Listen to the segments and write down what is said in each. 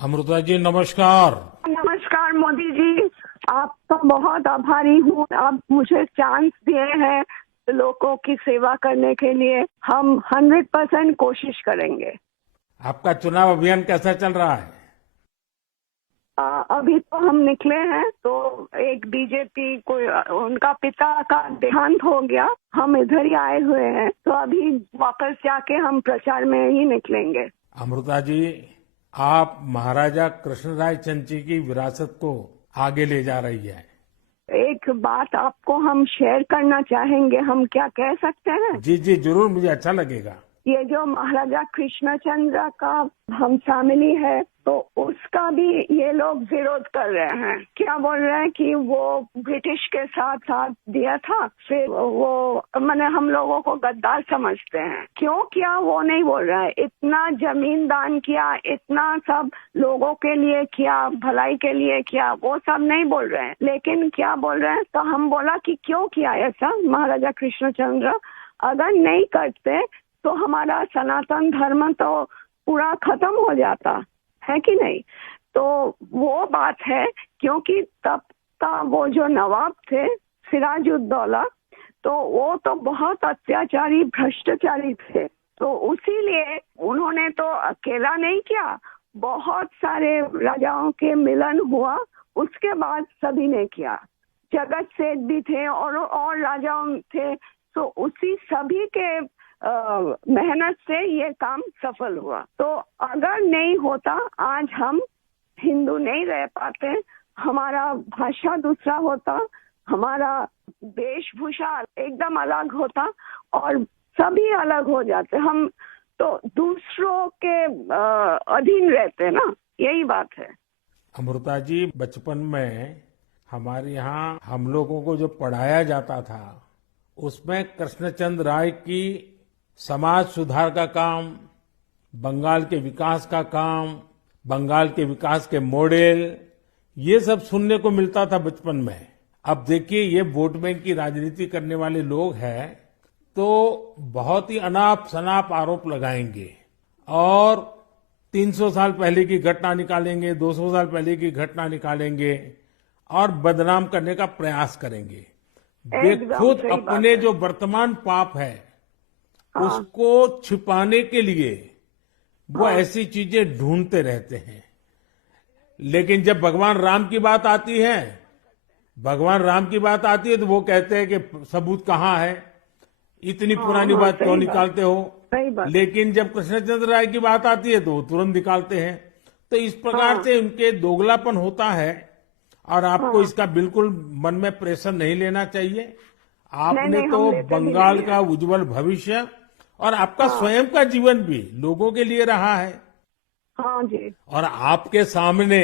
अमृता जी नमस्कार। नमस्कार मोदी जी। आपका बहुत आभारी हूँ। आप मुझे चांस दिए हैं लोगों की सेवा करने के लिए। हम 100% कोशिश करेंगे। आपका चुनाव अभियान कैसा चल रहा है? अभी तो हम निकले हैं तो एक बीजेपी को उनका पिता का देहांत हो गया। हम इधर ही आए हुए हैं तो अभी वापस जाके हम प्रचार में ही निकलेंगे। अमृता जी, आप महाराजा कृष्णराय चंद जी की विरासत को आगे ले जा रही है। एक बात आपको हम शेयर करना चाहेंगे। हम क्या कह सकते हैं? जी जी जरूर, मुझे अच्छा लगेगा। ये जो महाराजा कृष्णचंद्र का हम फैमिली है तो उसका भी ये लोग विरोध कर रहे हैं। क्या बोल रहे हैं कि वो ब्रिटिश के साथ साथ दिया था, फिर वो मैंने हम लोगों को गद्दार समझते हैं। क्यों किया वो नहीं बोल रहा है। इतना जमीन दान किया, इतना सब लोगों के लिए किया, भलाई के लिए किया, वो सब नहीं बोल रहे हैं। लेकिन क्या बोल रहे हैं तो हम बोला कि क्यों किया ऐसा महाराजा कृष्णचंद्र। अगर नहीं करते तो हमारा सनातन धर्म तो पूरा खत्म हो जाता है कि नहीं। तो वो बात है क्योंकि तब का वो जो नवाब थे सिराजुद्दौला, तो वो तो बहुत अत्याचारी भ्रष्टाचारी थे। तो उसीलिए उन्होंने तो अकेला नहीं किया, बहुत सारे राजाओं के मिलन हुआ, उसके बाद सभी ने किया। जगत सेठ भी थे और राजाओं थे। तो उसी सभी के मेहनत से ये काम सफल हुआ। तो अगर नहीं होता आज हम हिंदू नहीं रह पाते। हमारा भाषा दूसरा होता, हमारा वेशभूषा एकदम अलग होता और सभी अलग हो जाते। हम तो दूसरों के अधीन रहते ना, यही बात है। अमृता जी, बचपन में हमारे यहाँ हम लोगों को जो पढ़ाया जाता था उसमें कृष्णचंद्र राय की समाज सुधार का काम, बंगाल के विकास का काम, बंगाल के विकास के मॉडल, ये सब सुनने को मिलता था बचपन में। अब देखिए, ये वोट बैंक की राजनीति करने वाले लोग हैं तो बहुत ही अनाप शनाप आरोप लगाएंगे और 300 साल पहले की घटना निकालेंगे, 200 साल पहले की घटना निकालेंगे और बदनाम करने का प्रयास करेंगे। वे एकदम खुद सही बात अपने है। जो वर्तमान पाप है हाँ उसको छिपाने के लिए वो हाँ ऐसी चीजें ढूंढते रहते हैं। लेकिन जब भगवान राम की बात आती है, भगवान राम की बात आती है तो वो कहते हैं कि सबूत कहाँ है, इतनी हाँ पुरानी हाँ बात क्यों सही बात, निकालते हो। सही बात। लेकिन जब कृष्णचंद्र राय की बात आती है तो वो तुरंत निकालते हैं। तो इस प्रकार हाँ से उनके दोगलापन होता है और आपको हाँ, इसका बिल्कुल मन में प्रेशर नहीं लेना चाहिए। नहीं आपने नहीं हम तो लेते भी बंगाल नहीं का है। उज्जवल भविष्य और आपका हाँ स्वयं का जीवन भी लोगों के लिए रहा है। हाँ जी, और आपके सामने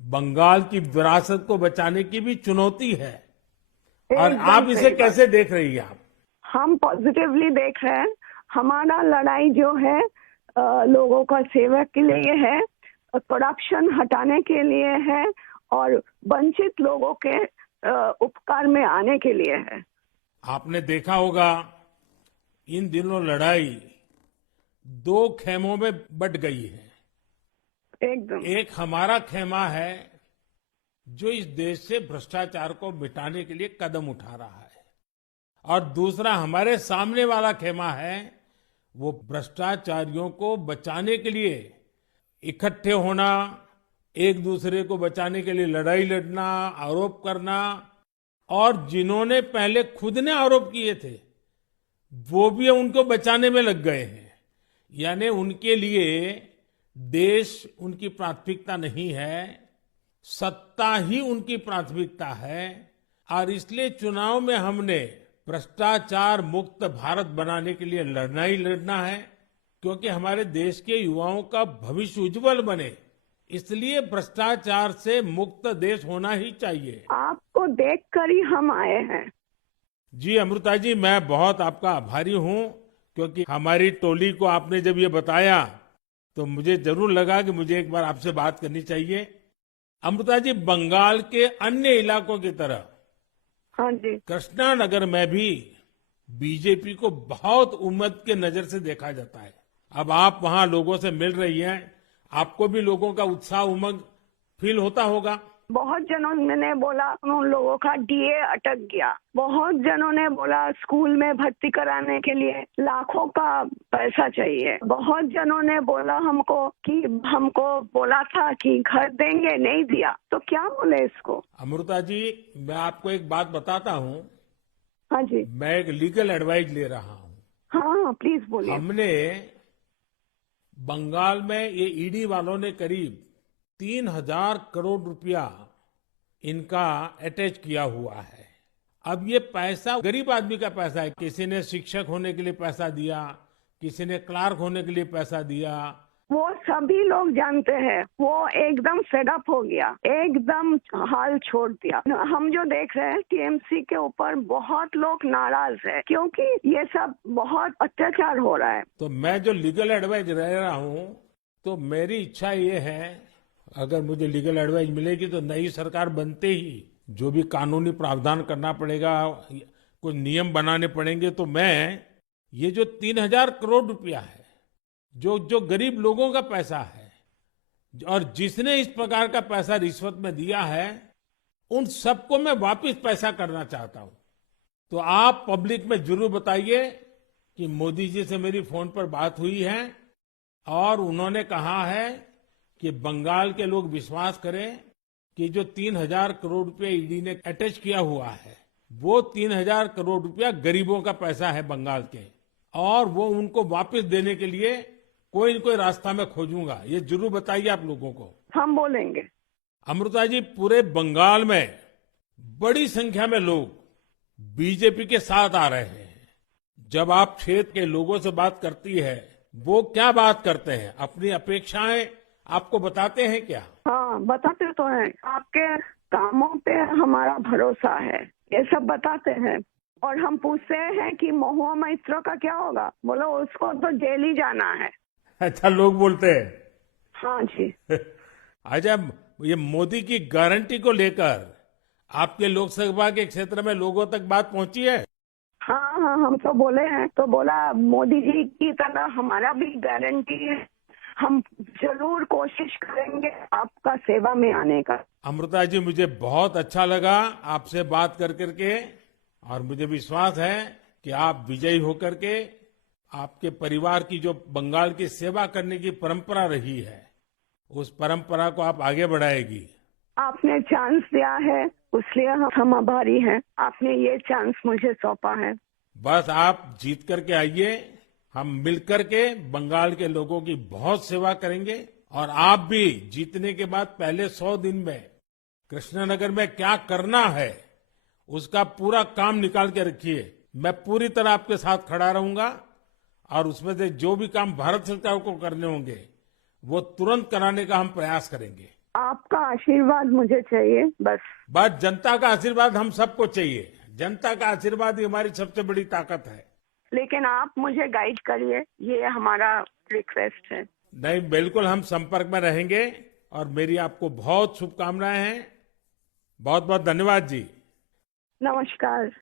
बंगाल की विरासत को बचाने की भी चुनौती है। और एकदम आप इसे सही बात। कैसे देख रही हैं आप? हम पॉजिटिवली देख रहे हैं। हमारा लड़ाई जो है लोगों का सेवा के लिए है, करप्शन हटाने के लिए है और वंचित लोगों के उपकार में आने के लिए है। आपने देखा होगा इन दिनों लड़ाई दो खेमों में बट गई है। एकदम। एक हमारा खेमा है जो इस देश से भ्रष्टाचार को मिटाने के लिए कदम उठा रहा है, और दूसरा हमारे सामने वाला खेमा है वो भ्रष्टाचारियों को बचाने के लिए इकट्ठे होना, एक दूसरे को बचाने के लिए लड़ाई लड़ना, आरोप करना। और जिन्होंने पहले खुद ने आरोप किए थे वो भी उनको बचाने में लग गए हैं। यानी उनके लिए देश उनकी प्राथमिकता नहीं है, सत्ता ही उनकी प्राथमिकता है। और इसलिए चुनाव में हमने भ्रष्टाचार मुक्त भारत बनाने के लिए लड़ना ही लड़ना है, क्योंकि हमारे देश के युवाओं का भविष्य उज्जवल बने, इसलिए भ्रष्टाचार से मुक्त देश होना ही चाहिए। आपको देखकर ही हम आए हैं। जी अमृता जी, मैं बहुत आपका आभारी हूं, क्योंकि हमारी टोली को आपने जब ये बताया तो मुझे जरूर लगा कि मुझे एक बार आपसे बात करनी चाहिए। अमृता जी, बंगाल के अन्य इलाकों की तरह हाँ जी। कृष्णा नगर में भी बीजेपी को बहुत उम्मीद के नजर से देखा जाता है। अब आप वहां लोगों से मिल रही हैं, आपको भी लोगों का उत्साह उमंग फील होता होगा। बहुत जनों ने बोला उन लोगों का डीए अटक गया। बहुत जनों ने बोला स्कूल में भर्ती कराने के लिए लाखों का पैसा चाहिए। बहुत जनों ने बोला हमको कि हमको बोला था कि घर देंगे, नहीं दिया। तो क्या बोले इसको। अमृता जी, मैं आपको एक बात बताता हूँ। हाँ जी। मैं एक लीगल एडवाइस ले रहा हूँ। हाँ, प्लीज बोलिए। हमने बंगाल में ये ईडी वालों ने करीब 3,000 करोड़ रुपया इनका अटैच किया हुआ है। अब ये पैसा गरीब आदमी का पैसा है। किसी ने शिक्षक होने के लिए पैसा दिया, किसी ने क्लार्क होने के लिए पैसा दिया। वो सभी लोग जानते हैं। वो एकदम फेडअप हो गया, एकदम हाल छोड़ दिया। हम जो देख रहे हैं टीएमसी के ऊपर बहुत लोग नाराज है क्योंकि ये सब बहुत अत्याचार हो रहा है। तो मैं जो लीगल एडवाइस ले रहा हूँ, तो मेरी इच्छा ये है, अगर मुझे लीगल एडवाइस मिलेगी तो नई सरकार बनते ही जो भी कानूनी प्रावधान करना पड़ेगा, कुछ नियम बनाने पड़ेंगे, तो मैं ये जो 3,000 करोड़ रुपया है, जो जो गरीब लोगों का पैसा है और जिसने इस प्रकार का पैसा रिश्वत में दिया है, उन सबको मैं वापस पैसा करना चाहता हूं। तो आप पब्लिक में जरूर बताइए कि मोदी जी से मेरी फोन पर बात हुई है और उन्होंने कहा है कि बंगाल के लोग विश्वास करें कि जो 3,000 करोड़ रुपया ईडी ने अटैच किया हुआ है, वो 3,000 करोड़ रुपया गरीबों का पैसा है बंगाल के, और वो उनको वापस देने के लिए कोई न कोई रास्ता मैं खोजूंगा। ये जरूर बताइए आप लोगों को। हम बोलेंगे। अमृता जी, पूरे बंगाल में बड़ी संख्या में लोग बीजेपी के साथ आ रहे हैं। जब आप क्षेत्र के लोगों से बात करती है, वो क्या बात करते हैं? अपनी अपेक्षाएं आपको बताते हैं क्या? हाँ, बताते तो हैं। आपके कामों पे हमारा भरोसा है, ये सब बताते हैं। और हम पूछते हैं कि महुआ मैत्रो का क्या होगा, बोलो उसको तो जेल ही जाना है। अच्छा, लोग बोलते हैं। हाँ जी। अच्छा, ये मोदी की गारंटी को लेकर आपके लोकसभा के क्षेत्र में लोगों तक बात पहुंची है? हाँ हाँ, हम तो बोले हैं। तो बोला मोदी जी की तरह हमारा भी गारंटी है, हम जरूर कोशिश करेंगे आपका सेवा में आने का। अमृता जी, मुझे बहुत अच्छा लगा आपसे बात कर करके, और मुझे विश्वास है कि आप विजयी होकर के आपके परिवार की जो बंगाल की सेवा करने की परंपरा रही है, उस परंपरा को आप आगे बढ़ाएगी। आपने चांस दिया है, उसलिए हम आभारी हैं। आपने ये चांस मुझे सौंपा है। बस आप जीत करके आइए, हम मिलकर के बंगाल के लोगों की बहुत सेवा करेंगे। और आप भी जीतने के बाद पहले 100 दिन में कृष्णनगर में क्या करना है, उसका पूरा काम निकाल के रखिए। मैं पूरी तरह आपके साथ खड़ा रहूंगा, और उसमें से जो भी काम भारत सरकार को करने होंगे, वो तुरंत कराने का हम प्रयास करेंगे। आपका आशीर्वाद मुझे चाहिए बस जनता का आशीर्वाद हम सबको चाहिए। जनता का आशीर्वाद ही हमारी सबसे बड़ी ताकत है। लेकिन आप मुझे गाइड करिए, ये हमारा रिक्वेस्ट है। नहीं, बिल्कुल हम संपर्क में रहेंगे, और मेरी आपको बहुत शुभकामनाएं हैं। बहुत बहुत धन्यवाद जी। नमस्कार।